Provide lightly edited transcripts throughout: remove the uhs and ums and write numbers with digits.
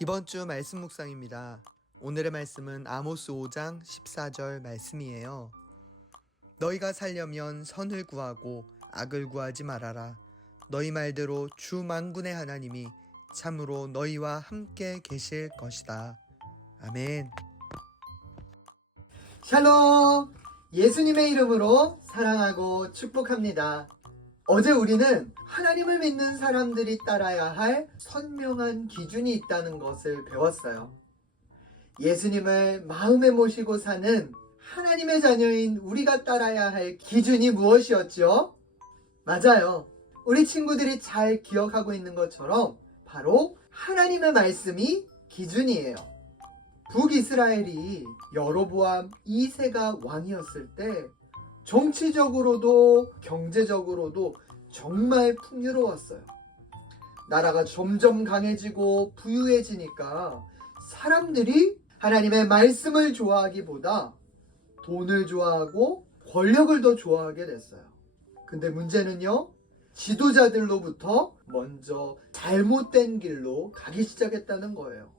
이번 주 말씀 묵상입니다. 오늘의 말씀은 아모스 5장 14절 말씀이에요. 너희가 살려면 선을 구하고 악을 구하지 말아라. 너희 말대로 주 만군의 하나님이 참으로 너희와 함께 계실 것이다. 아멘. 샬롬! 예수님의 이름으로 사랑하고 축복합니다. 어제 우리는 하나님을 믿는 사람들이 따라야 할 선명한 기준이 있다는 것을 배웠어요. 예수님을 마음에 모시고 사는 하나님의 자녀인 우리가 따라야 할 기준이 무엇이었죠? 맞아요. 우리 친구들이 잘 기억하고 있는 것처럼 바로 하나님의 말씀이 기준이에요. 북이스라엘이 여로보암 2세가 왕이었을 때 정치적으로도 경제적으로도 정말 풍요로웠어요. 나라가 점점 강해지고 부유해지니까 사람들이 하나님의 말씀을 좋아하기보다 돈을 좋아하고 권력을 더 좋아하게 됐어요. 근데 문제는요, 지도자들로부터 먼저 잘못된 길로 가기 시작했다는 거예요.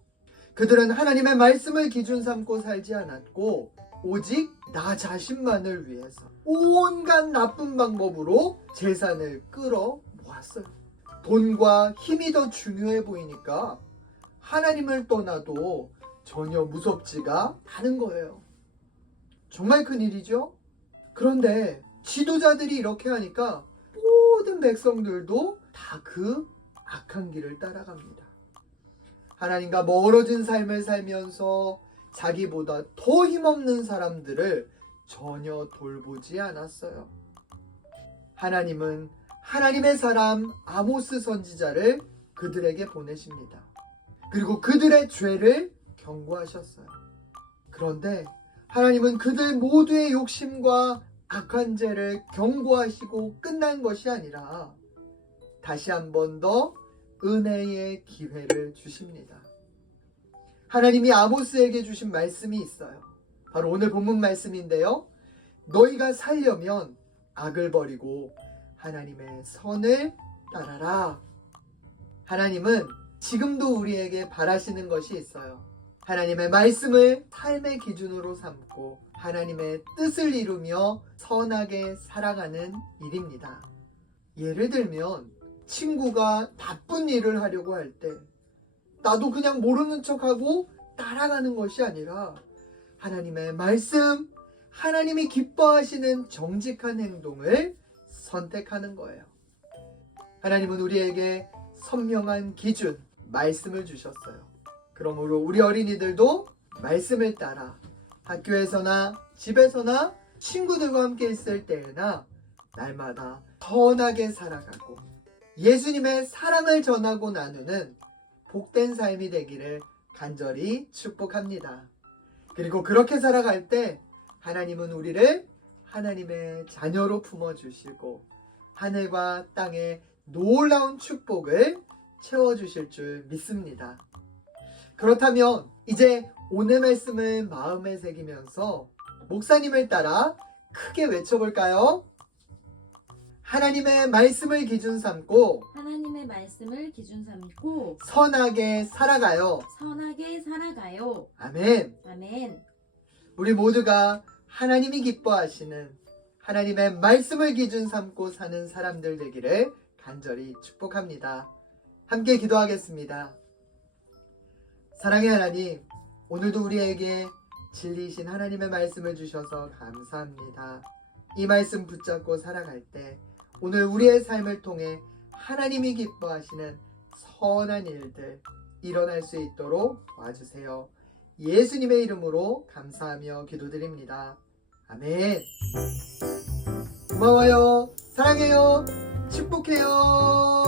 그들은 하나님의 말씀을 기준 삼고 살지 않았고 오직 나 자신만을 위해서 온갖 나쁜 방법으로 재산을 끌어 모았어요. 돈과 힘이 더 중요해 보이니까 하나님을 떠나도 전혀 무섭지가 않은 거예요. 정말 큰일이죠? 그런데 지도자들이 이렇게 하니까 모든 백성들도 다 그 악한 길을 따라갑니다. 하나님과 멀어진 삶을 살면서 자기보다 더 힘없는 사람들을 전혀 돌보지 않았어요. 하나님은 하나님의 사람 아모스 선지자를 그들에게 보내십니다. 그리고 그들의 죄를 경고하셨어요. 그런데 하나님은 그들 모두의 욕심과 악한 죄를 경고하시고 끝난 것이 아니라 다시 한 번 더 은혜의 기회를 주십니다. 하나님이 아모스에게 주신 말씀이 있어요. 바로 오늘 본문 말씀인데요. 너희가 살려면 악을 버리고 하나님의 선을 따라라. 하나님은 지금도 우리에게 바라시는 것이 있어요. 하나님의 말씀을 삶의 기준으로 삼고 하나님의 뜻을 이루며 선하게 살아가는 일입니다. 예를 들면 친구가 나쁜 일을 하려고 할 때 나도 그냥 모르는 척하고 따라가는 것이 아니라 하나님의 말씀, 하나님이 기뻐하시는 정직한 행동을 선택하는 거예요. 하나님은 우리에게 선명한 기준, 말씀을 주셨어요. 그러므로 우리 어린이들도 말씀을 따라 학교에서나 집에서나 친구들과 함께 있을 때에나 날마다 선하게 살아가고 예수님의 사랑을 전하고 나누는 복된 삶이 되기를 간절히 축복합니다. 그리고 그렇게 살아갈 때 하나님은 우리를 하나님의 자녀로 품어주시고 하늘과 땅의 놀라운 축복을 채워주실 줄 믿습니다. 그렇다면 이제 오늘 말씀을 마음에 새기면서 목사님을 따라 크게 외쳐볼까요? 하나님의 말씀을 기준 삼고 하나님의 말씀을 기준 삼고 선하게 살아가요. 선하게 살아가요. 아멘. 아멘. 우리 모두가 하나님이 기뻐하시는 하나님의 말씀을 기준 삼고 사는 사람들 되기를 간절히 축복합니다. 함께 기도하겠습니다. 사랑의 하나님, 오늘도 우리에게 진리이신 하나님의 말씀을 주셔서 감사합니다. 이 말씀 붙잡고 살아갈 때 오늘 우리의 삶을 통해 하나님이 기뻐하시는 선한 일들 일어날 수 있도록 도와주세요. 예수님의 이름으로 감사하며 기도드립니다. 아멘. 고마워요. 사랑해요. 축복해요.